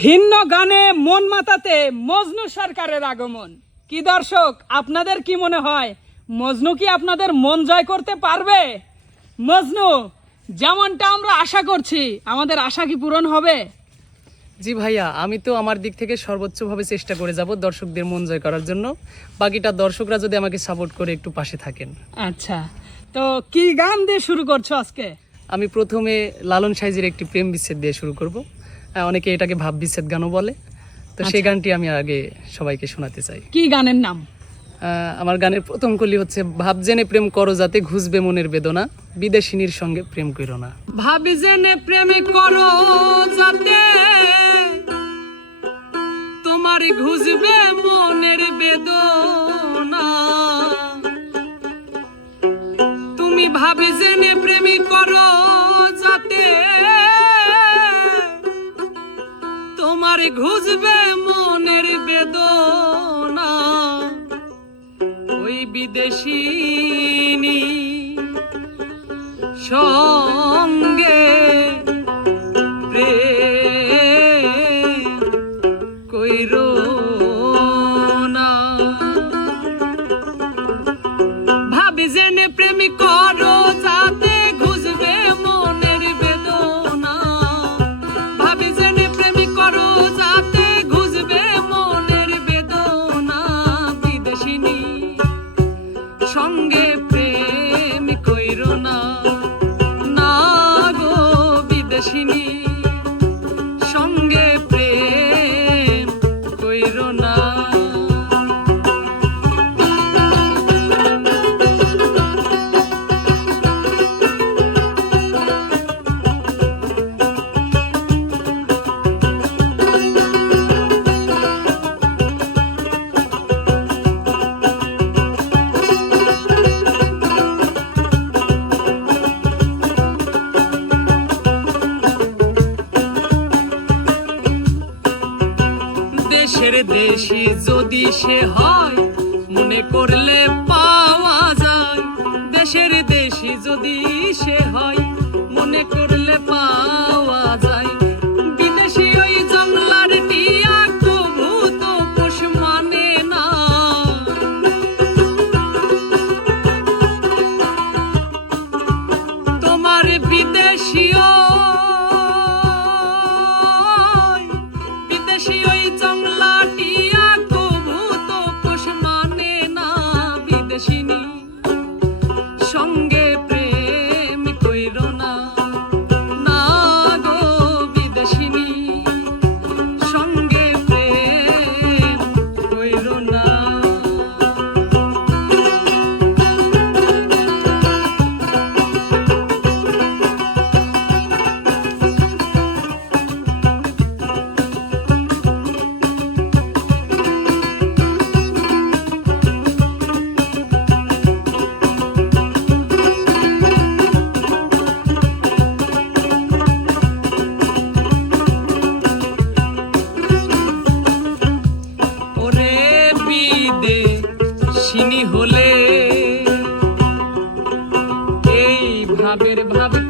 ভিন্ন গানে মন মাতাতে মজনু সরকারের আগমন। কি দর্শক আপনাদের কি মনে হয়? মজনু কি আপনাদের মন জয় করতে পারবে? মজনু যেমনটা আমরা আশা করছি আমাদের আশা কি পূরণ হবে? জি ভাইয়া আমি তো আমার দিক থেকে সর্বোচ্চভাবে চেষ্টা করে যাব দর্শকদের মন জয় করার জন্য। বাকিটা দর্শকরা যদি আমাকে সাপোর্ট করে একটু পাশে থাকেন। আচ্ছা তো কি গান দিয়ে শুরু করছ আজকে? আমি প্রথমে লালন সাইজের একটি প্রেম বিচ্ছেদ দিয়ে শুরু করব। অনেকে এটাকে ভাব বিচ্ছেদ গানও বলে। তো সেই গানটি আমি আগে সবাইকে শোনাতে চাই। কি গানের নাম? আমার গানের প্রথম কলি হচ্ছে ভাব জেনে প্রেম করো যাতে ঘুষবে মনের বেদনা বিদেশিনীর সঙ্গে প্রেম করো না। ভাবি জেনে প্রেমে করো যাতে তোমার ঘুষবে মনের বেদনা। তুমি ভাবি জেনে প্রেমে করো তোমার ঘুষবে মনের বেদনা। ওই বিদেশিনী সঙ্গে না না। যদি সে হয় মনে করলে ভাবের ভাব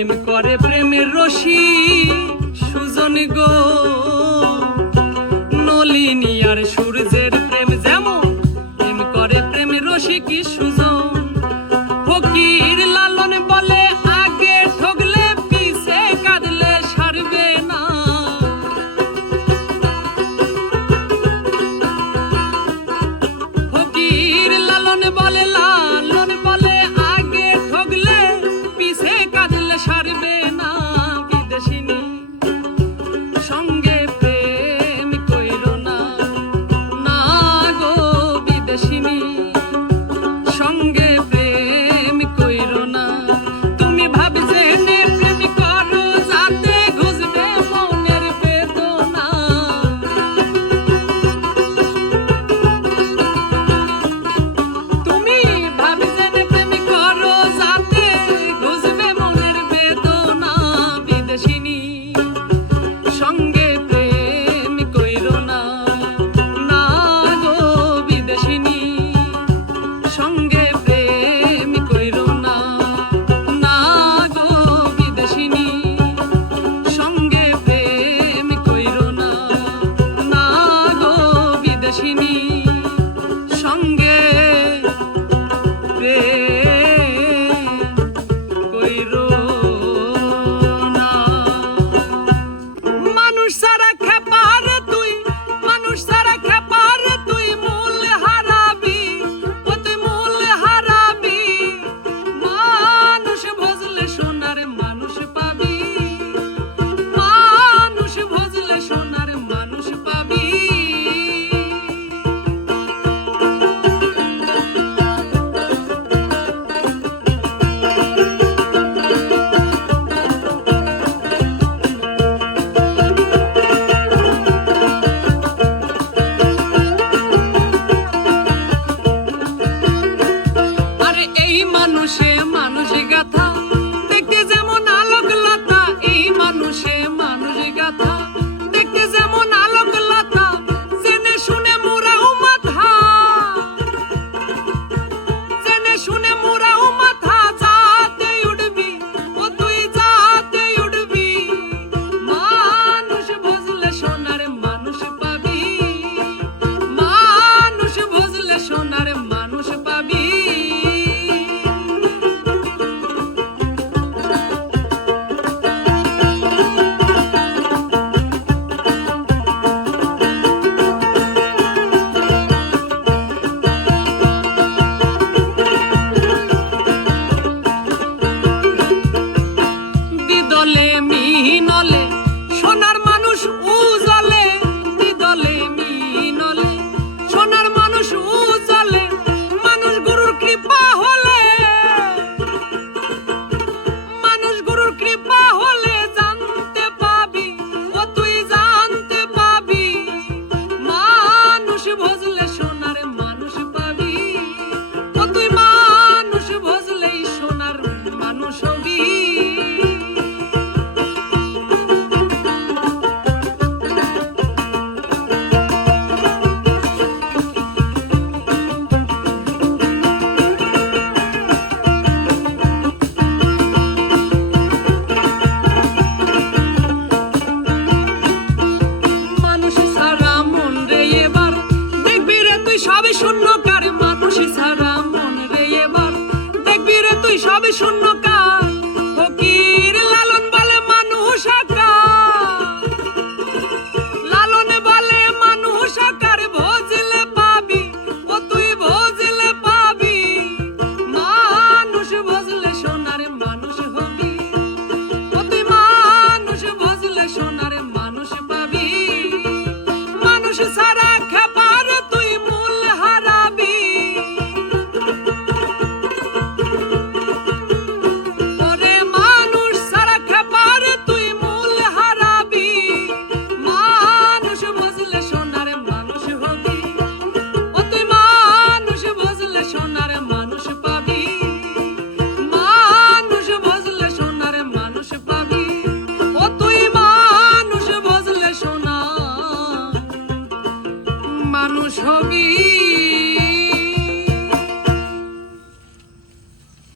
প্রেম করে প্রেমের রশি সুজন গো। বিদেশিনী